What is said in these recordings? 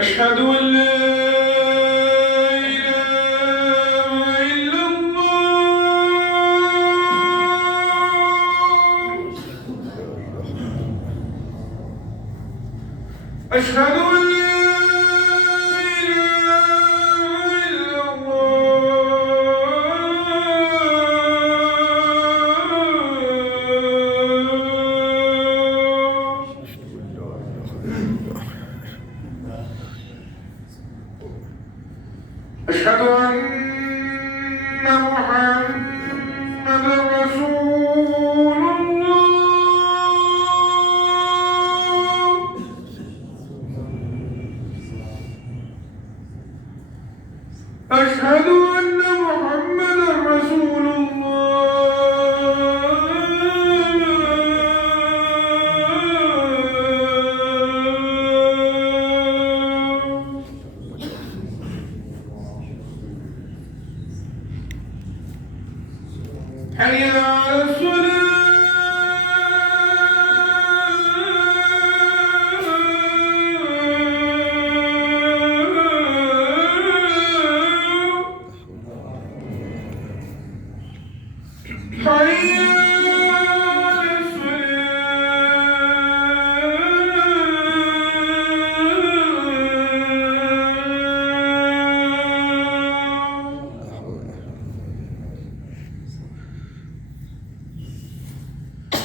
أشهد أن لا إله إلا الله. أشهد أن لا إله إلا الله. أشهد أن محمدا رسول الله. أشهد أن محمدا رسول حي على الصلاة. حي على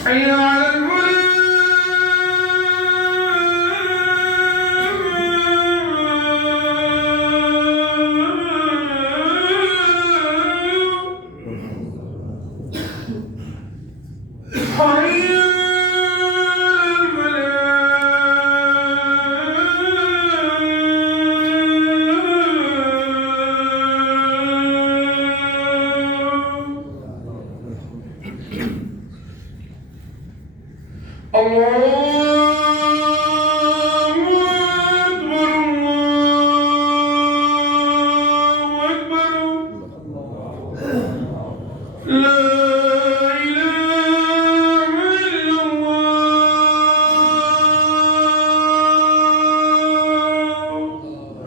حي على الفلاح. حي الله أكبر. لا